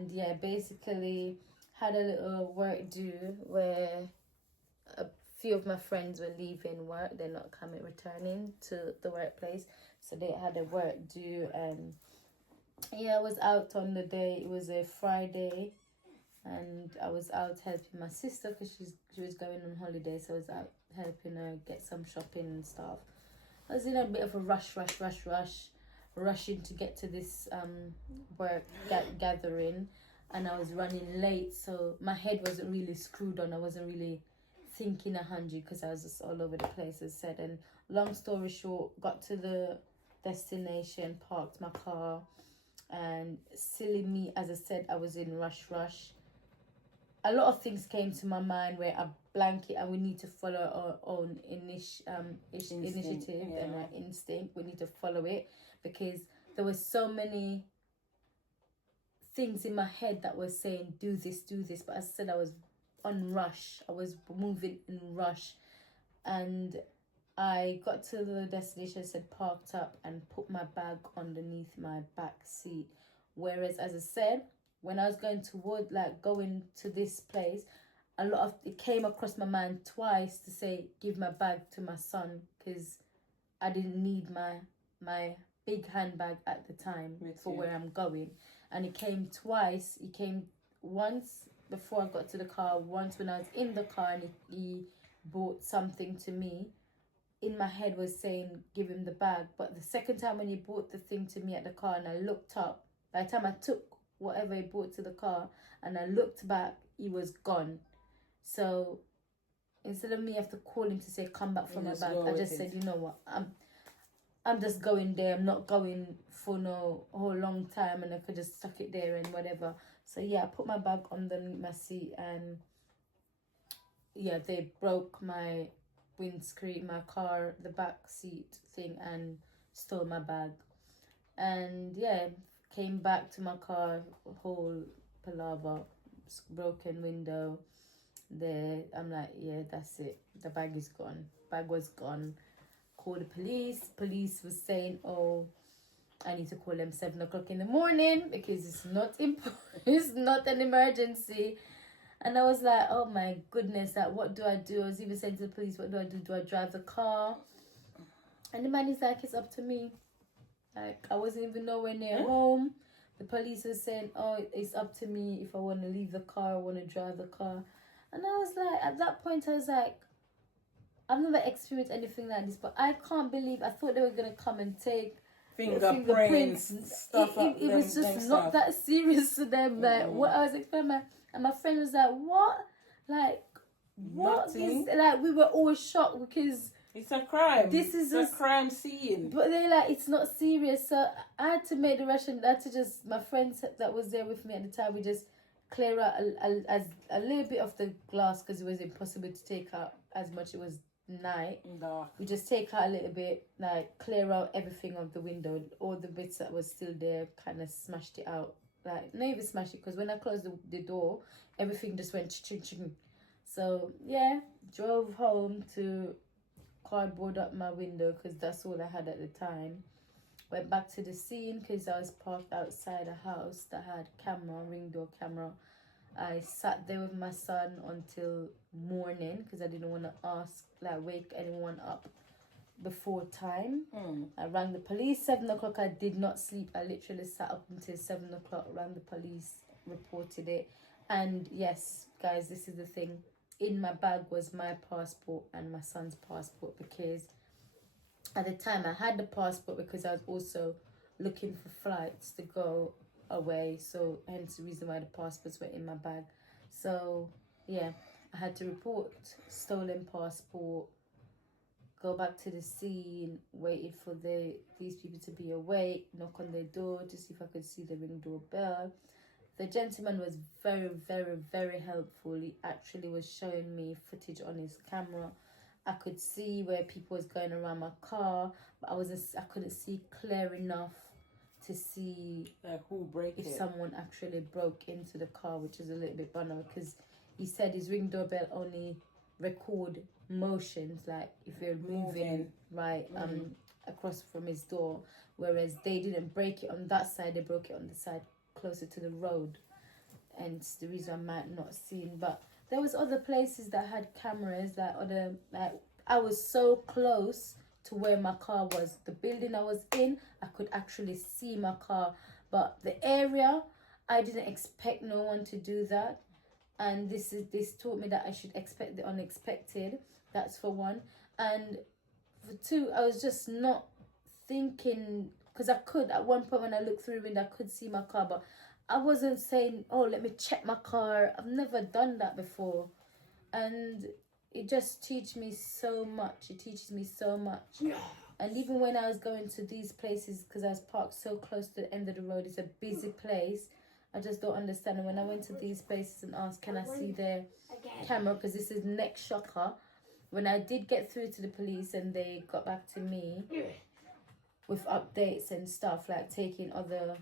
And yeah, basically had a little work due where a few of my friends were leaving work. They're not returning to the workplace. So they had a work due, and yeah, I was out on the day. It was a Friday, and I was out helping my sister because she was going on holiday. So I was out helping her get some shopping and stuff. I was in a bit of a rushing to get to this work gathering, and I was running late. So my head wasn't really screwed on. I wasn't really thinking 100 because I was just all over the place, as said. And long story short, got to the destination, parked my car, and silly me, as I said, I was in rush. A lot of things came to my mind where I blanket and we need to follow our own initiative and our instinct. We need to follow it because there were so many things in my head that were saying do this, but as I said, I was on rush. I was moving in rush, and I got to the destination, said parked up, and put my bag underneath my back seat. Whereas, as I said, when I was going to this place, it came across my mind twice to say give my bag to my son because I didn't need my big handbag at the time for where I'm going. And it came twice. It came once before I got to the car, once when I was in the car, and he brought something to me. In my head was saying give him the bag, but the second time when he brought the thing to me at the car and I looked up, by the time I took whatever he brought to the car and I looked back, he was gone. So instead of me have to call him to say come back for my bag, I just said, you know what, I'm just going there. I'm not going for no whole long time, and I could just stuck it there and whatever. So yeah, I put my bag underneath my seat, and yeah, they broke my windscreen, my car, the back seat thing, and stole my bag. And yeah, came back to my car, whole palaver, broken window. There, I'm like, yeah, that's it. The bag is gone. Bag was gone. Called the police. Police was saying, oh, I need to call them 7 o'clock in the morning because it's not it's not an emergency. And I was like, oh my goodness, like, what do I do? I was even saying to the police, what do I do? Do I drive the car? And the man is like, it's up to me. Like, I wasn't even nowhere near home. The police was saying, oh, it's up to me if I want to leave the car, I want to drive the car. And I was like, at that point, I was like, I've never experienced anything like this, but I can't believe, I thought they were going to come and take fingerprints and stuff. It was just not that serious to them. Like, what I was expecting. And my friend was like, what? Like, what? Like, we were all shocked because it's a crime. This is a crime scene. But they're like, it's not serious. So I had to make the rush, and I had to just, my friends that was there with me at the time, we just clear out a little bit of the glass because it was impossible to take out as much. It was night. We just take out a little bit, like clear out everything of the window, all the bits that was still there, kind of smashed it out. Like, not even smashed it, because when I closed the door, everything just went ching. So yeah, drove home to cardboard up my window because that's all I had at the time. Went back to the scene because I was parked outside a house that had ring door camera. I sat there with my son until morning because I didn't want to wake anyone up before time. I rang the police 7 o'clock. I did not sleep. I literally sat up until 7 o'clock, rang the police, reported it. And yes, guys, this is the thing. In my bag was my passport and my son's passport, because at the time I had the passport because I was also looking for flights to go away. So hence the reason why the passports were in my bag. So yeah, I had to report stolen passport, go back to the scene, waited for these people to be awake, knock on their door to see if I could see the ring doorbell. The gentleman was very, very, very helpful. He actually was showing me footage on his camera. I could see where people was going around my car, but I couldn't see clear enough to see if someone actually broke into the car, which is a little bit bummer, because he said his ring doorbell only record motions, like if you're moving across from his door, whereas they didn't break it on that side, they broke it on the side closer to the road. and it's the reason I might not seen. But there was other places that had cameras, like I was so close to where my car was. The building I was in, I could actually see my car. But the area, I didn't expect no one to do that. And this taught me that I should expect the unexpected. That's for one. And for two, I was just not thinking, because I could, at one point when I looked through the window, I could see my car, but I wasn't saying, oh, let me check my car. I've never done that before. And it just teaches me so much. It teaches me so much. And even when I was going to these places, because I was parked so close to the end of the road, it's a busy place. I just don't understand. And when I went to these places and asked, can I see their camera? Because this is next shocker. When I did get through to the police and they got back to me with updates and stuff, like taking other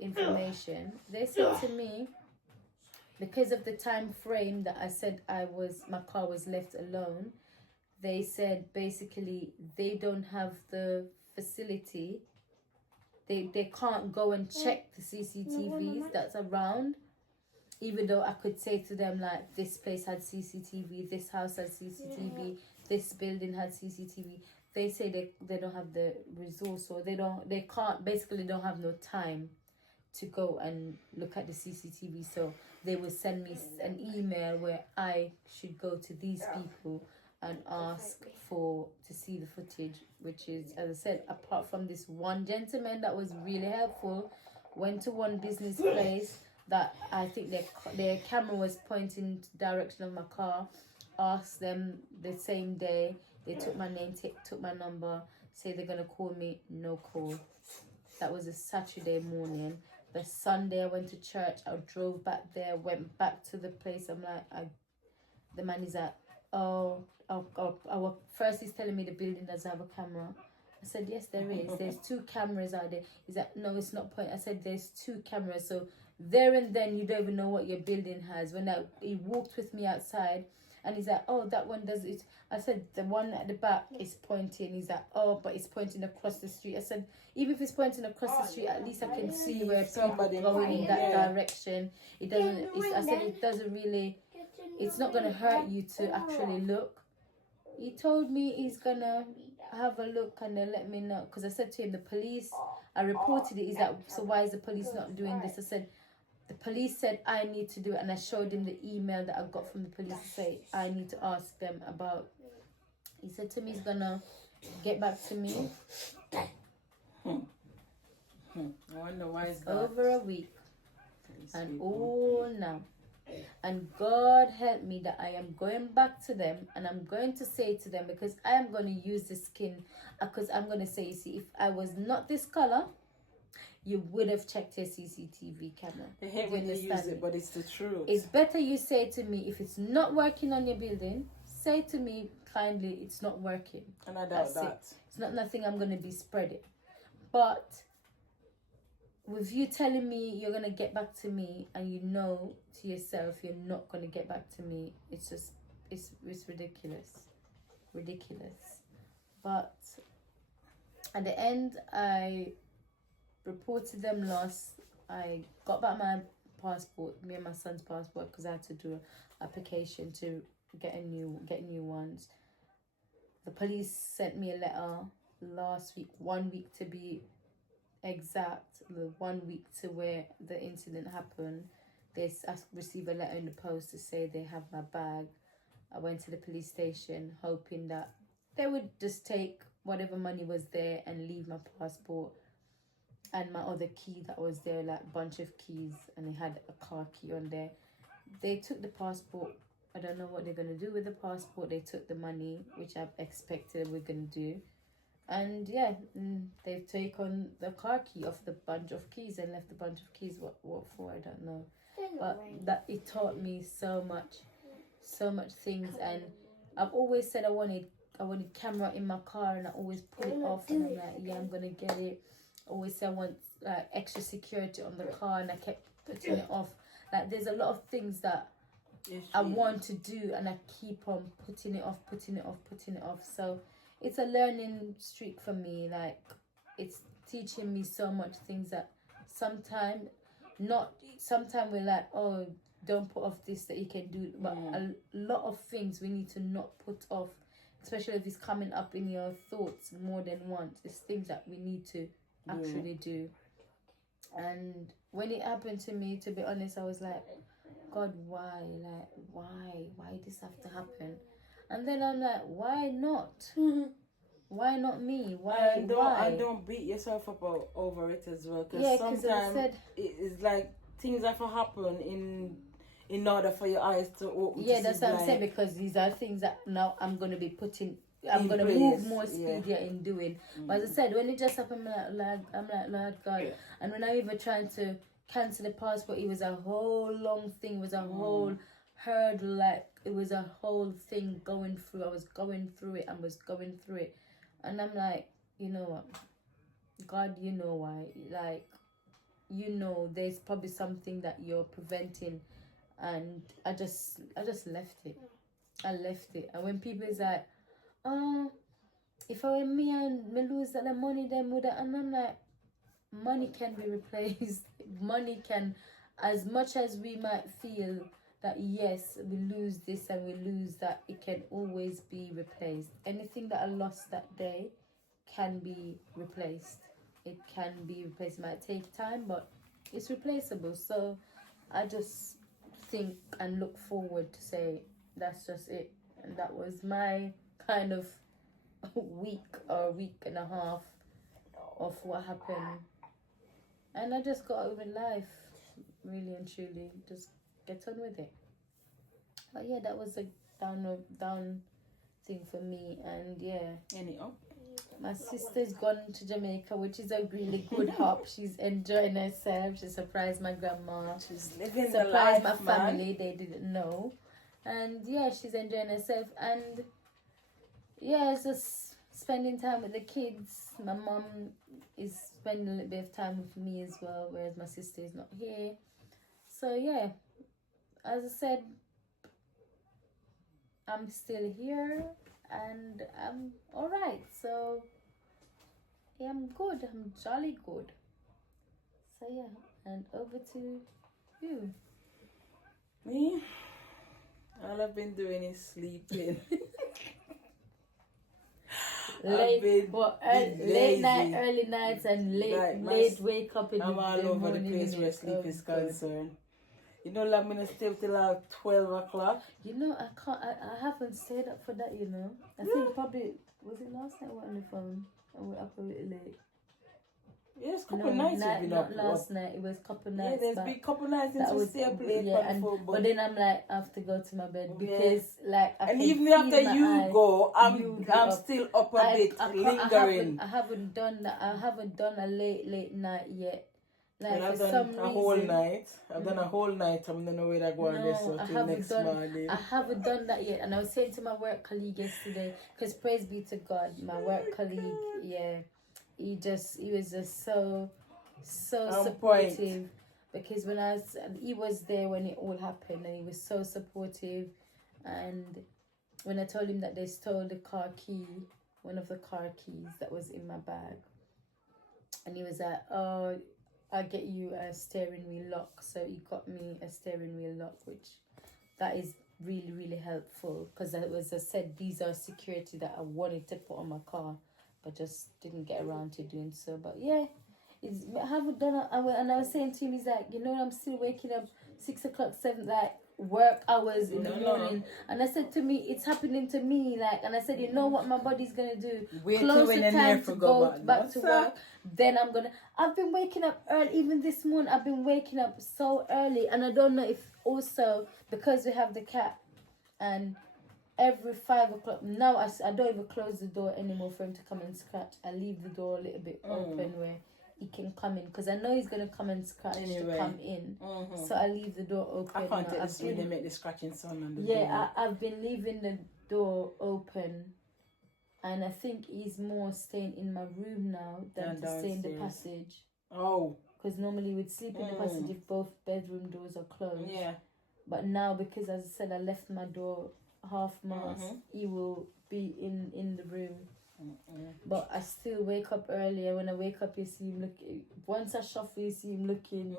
information, they said to me, because of the time frame that I said my car was left alone, they said basically they don't have the facility. They can't go and check the CCTVs that's around, even though I could say to them, like, this place had CCTV, this house had CCTV, this building had CCTV. They say they don't have the resource, or they don't have no time to go and look at the CCTV. So they will send me an email where I should go to these people and ask to see the footage, which is, as I said, apart from this one gentleman that was really helpful, went to one business place that I think their camera was pointing to the direction of my car, asked them the same day, they took my name, took my number, say they're going to call me, no call. That was a Saturday morning. The Sunday I went to church, I drove back there, went back to the place, I'm like, the man is like, first he's telling me the building doesn't have a camera. I said, yes, there is. There's 2 cameras out there. He's like, no, it's not point. I said, there's 2 cameras. So there and then you don't even know what your building has. When he walked with me outside and he's like, oh, that one does it. I said, the one at the back is pointing. He's like, oh, but it's pointing across the street. I said, even if it's pointing across the street, at least I can see where people are going in that direction. It doesn't, I said, it doesn't really, it's not going to hurt you to actually look. He told me he's going to have a look and then let me know. Because I said to him, the police, I reported it. He's like, so why is the police not doing this? I said, the police said I need to do it. And I showed him the email that I got from the police to say I need to ask them about. He said to me he's going to get back to me. I wonder why is that? Over a week. And all now. And God help me that I am going back to them and I'm going to say to them, because I am going to use the skin, because I'm going to say, you see, if I was not this color, you would have checked your CCTV camera. I hate when you use it, but it's the truth. It's better you say to me, if it's not working on your building, say to me kindly, it's not working. And I doubt that. It's not nothing I'm going to be spreading. But with you telling me you're going to get back to me and you know to yourself you're not going to get back to me, it's just, it's ridiculous. Ridiculous. But at the end, I reported them lost. I got back my passport, me and my son's passport, because I had to do an application to get new ones. The police sent me a letter last week, 1 week to be exact, the 1 week to where the incident happened. I received a letter in the post to say they have my bag. I went to the police station hoping that they would just take whatever money was there and leave my passport and my other key that was there, like a bunch of keys, and they had a car key on there. They took the passport. I don't know what they're going to do with the passport. They took the money, which I've expected we're going to do. And yeah, they've taken the car key off the bunch of keys and left a bunch of keys. What for? I don't know. But that it taught me so much things. And I've always said I wanted camera in my car, and I always put it off. And I'm like, yeah, I'm gonna get it. I always say I want extra security on the car, and I kept putting it off. Like, there's a lot of things that I want to do, and I keep on putting it off. So it's a learning streak for me. Like, it's teaching me so much things that sometimes not sometimes we're like, oh, don't put off this that you can do, but a lot of things we need to not put off, especially if it's coming up in your thoughts more than once. It's things that we need to actually do. And when it happened to me, to be honest, I was like, God, why? Like, why this have to happen? And then I'm like, why not? Why not me? Why? And don't beat yourself up over it as well. Because sometimes it's like things have to happen in order for your eyes to open. Yeah, that's what I'm saying, because these are things that now I'm going to be I'm going to move more speedier in doing. But as I said, when it just happened, I'm like, Lord God. Yeah. And when I even trying to cancel the passport, it was a whole long thing. It was a whole hurdle. Like, it was a whole thing going through. I was going through it. And I'm like, you know what? God, you know why. Like, you know, there's probably something that you're preventing. And I just left it. And when people is like, oh, if I were me and me lose that the money, then would I? And I'm like, money can be replaced. Money can, as much as we might feel that yes, we lose this and we lose that, it can always be replaced. Anything that I lost that day can be replaced. It can be replaced. It might take time, but it's replaceable. So I just think and look forward to say that's just it. And that was my kind of week or week and a half of what happened. And I just got over life, really and truly. Just get on with it. But yeah, that was a down thing for me. And yeah, my sister's gone to Jamaica, which is a really good hop. She's enjoying herself. She surprised my grandma. She's living surprised the life, my family. They didn't know. And yeah, she's enjoying herself. And yeah, it's just spending time with the kids. My mom is spending a little bit of time with me as well, whereas my sister is not here. So yeah, as I said, I'm still here and I'm alright. So yeah, I'm good. I'm jolly good. So yeah, and over to you. Me? All I've been doing is sleeping. Late night, early nights, and late wake up in I'm all over the place where sleep is concerned. You know, like, I'm going to stay till like 12 o'clock. You know, I haven't stayed up for that, you know. I think probably, was it last night we were on the phone and we're up a bit late? Yes, couple nights you've been up. Not last night, it was couple nights. Yeah, there's been couple nights since we stay up late but then I'm like, I have to go to my bed because like I and even after you go, I'm still up a bit, lingering. I haven't done a late night yet. Like, I've done a whole night. I've done a whole night. I'm not where I go on this until next morning. I haven't done that yet. And I was saying to my work colleague yesterday, because praise be to God, my work colleague, yeah, he was just so supportive. Because he was there when it all happened, and he was so supportive. And when I told him that they stole the car key, one of the car keys that was in my bag, and he was like, oh, I'll get you a steering wheel lock. So he got me a steering wheel lock, which that is really, really helpful. Because I said, these are security that I wanted to put on my car, but just didn't get around to doing so. But yeah, I haven't done it. And I was saying to him, he's like, you know, I'm still waking up 6 o'clock, 7, like work hours in the morning. And I said to me, it's happening to me. Like, and I said, you know what my body's gonna do? Closer time to go back to work. Then I've been waking up early. Even this morning, I've been waking up so early. And I don't know if also because we have the cat, and every 5 o'clock now, I don't even close the door anymore for him to come and scratch. I leave the door a little bit open where he can come in, because I know he's gonna come and scratch to come in. So I leave the door open. I can't tell when they make the scratching sound on the door. Yeah, I've been leaving the door open, and I think he's more staying in my room now than to stay in the passage. Oh, because normally we'd sleep in the passage if both bedroom doors are closed. Yeah, but now, because as I said, I left my door half mast, he will be in the room. But I still wake up earlier. When I wake up, you see him looking. Once I shuffle, you see him looking.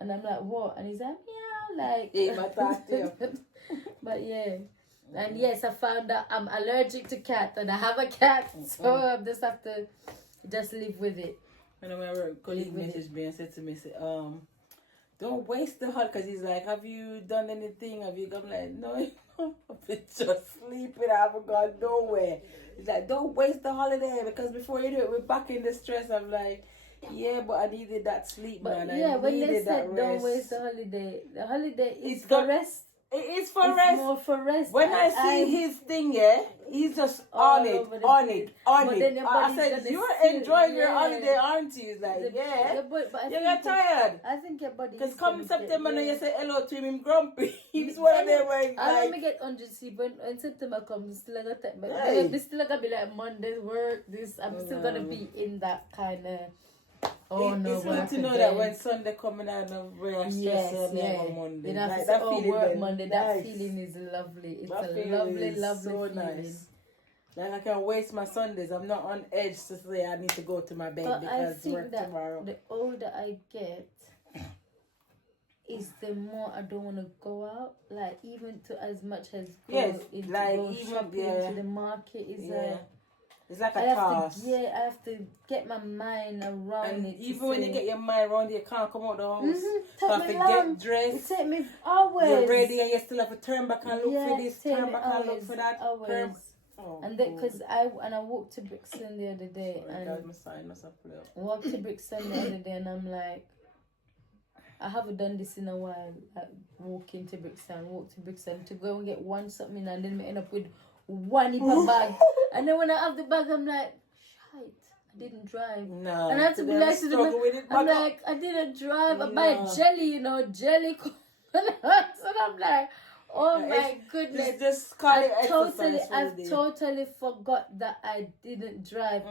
And I'm like, what? And he's like, yeah, like. Yeah, but talk to you. But yeah. And yes, I found out I'm allergic to cat, and I have a cat, so I just have to just live with it. When my colleague messaged me and said to me, don't waste the holiday, because he's like, have you done anything? Have you gone? Like, no, I've been just sleeping. I haven't gone nowhere. He's like, don't waste the holiday, because before you do it, we're back in the stress. I'm like, yeah, but I needed that sleep, but man. Yeah, when they said rest. Don't waste the holiday is for rest. It is for rest. More for rest. When I see his thing, yeah, he's just on it. I said, you're enjoying your holiday, aren't you? He's like, but you get tired. I think your body. Because come September, when you say hello to him grumpy. He's one of them where I let me get 100 sleep when September comes. Still I got still gonna be like Monday's work. I'm still gonna be in that kind of. It's good to know that when Sunday coming out of where I stress on Monday. Like that feeling work Monday, that feeling is lovely. It's a lovely so feeling. Nice. Like I can waste my Sundays. I'm not on edge to say I need to go to my bed because work tomorrow. The older I get, is the more I don't want to go out. Like even to as much as go shopping to the market is it's like a task. I have to get my mind around it. Even when you get your mind around it, you can't come out the house. You have to get dressed. It takes me hours. You're ready and you still have to turn back and look for this, turn back and look for that. And then, because I walked to Brixton the other day. I walked to Brixton the other day and I'm like, I haven't done this in a while. Like walk to Brixton to go and get one something and then we end up with one heap bag. And then when I have the bag, I'm like, shite, I didn't drive. No. And I have to be like to them, I'm like, I didn't drive. I buy jelly, jelly. And I'm like, oh my goodness. I've totally forgot that I didn't drive.